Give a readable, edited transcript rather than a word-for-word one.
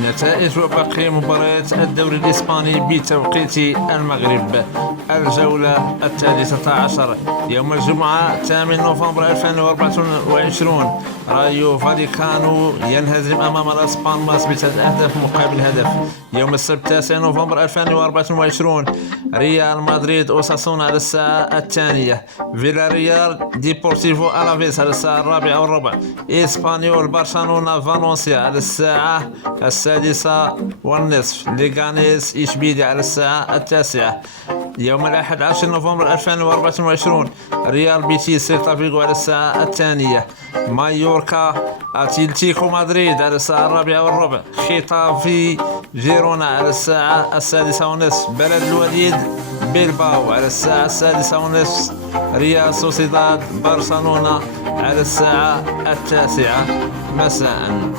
نتائج وباقي مباريات الدوري الإسباني بتوقيت المغرب. الجولة 13 يوم الجمعة 8 نوفمبر 2024. رايو فاليكانو ينهزم أمام لاس بالماس ب3 أهداف مقابل هدف. يوم السبت 9 نوفمبر 2024 ريال مدريد أوساسونا على الساعة 2. فيلاريال ديبورتيفو ألافيس على الساعة 4:15. إسبانيول برشلونة فالنسيا على الساعة 6:30. ليغانيس إشبيلية على الساعة 9. يوم الأحد 10 نوفمبر 2024 ريال بيتيس سيلتا فيغو على الساعة 2. مايوركا أتلتيكو مدريد على الساعة 4:15. ختافي جيرونا على الساعة 6:30. بلد الوليد بيلباو على الساعة 6:30. ريال سوسيداد برشلونة على الساعة 9 مساء.